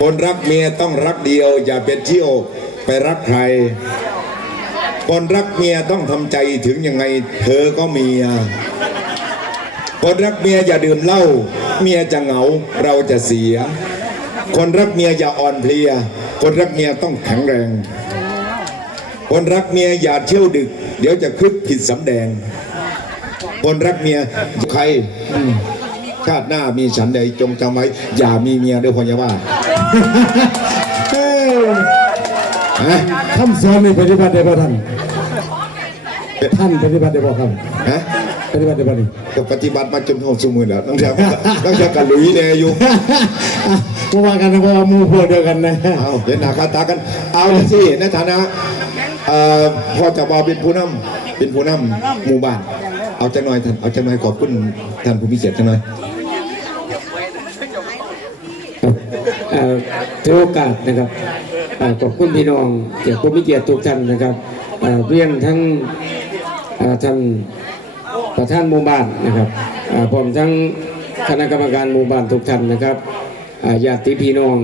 คนรักเมียต้องรักเดียว อย่าเป็นเที่ยวไปรักใคร คนรักเมียต้องทำใจถึงยังไง เธอก็เมีย คนรักเมียอย่าดื่มเหล้าเมียจะเหงาเราจะเสีย คนรักเมียอย่าอ่อนเพลีย คนรักเมียต้องแข็งแรง คนรักเมียอย่าเที่ยวดึก เดี๋ยวจะคึกผิดสำแดง คนรักเมียใคร ชาติหน้ามีฉันใดจงจำไว้ อย่ามีเมียเด้อพอยาว่าเอ้ยฮะคำสอนนี่ปฏิบัติได้บ่ท่านท่านปฏิบัติได้บ่ครับฮะปฏิบัติได้บ่นี่ก็ปฏิบัติมาจนหอดสมือแล้วตั้งแต่ตั้งแต่กันหลุยแน่อยู่เพราะว่ากันนะเพราะว่าหมู่พวกเดียวกันนะเอาเห็นหน้าค่าตากัน เอาจังสิในฐานะเอ่อพ่อจะบอเป็นผู้นำเป็นผู้นำหมู่บ้าน เอาจะหน่อยท่านเอาจะหน่อยขอบคุณท่านผู้พิเศษจะหน่อยเอ่อถือโอกาสนะครับอขอบคุณพี่น้องเกียรติผู้มีเกียรติทุกท่านนะครับเรียนทั้งท่านประธานหมู่บ้านนะครับพร้อมทั้งคณะกรรมการหมู่บ้านทุกท่านนะครับญาติพี่น้อง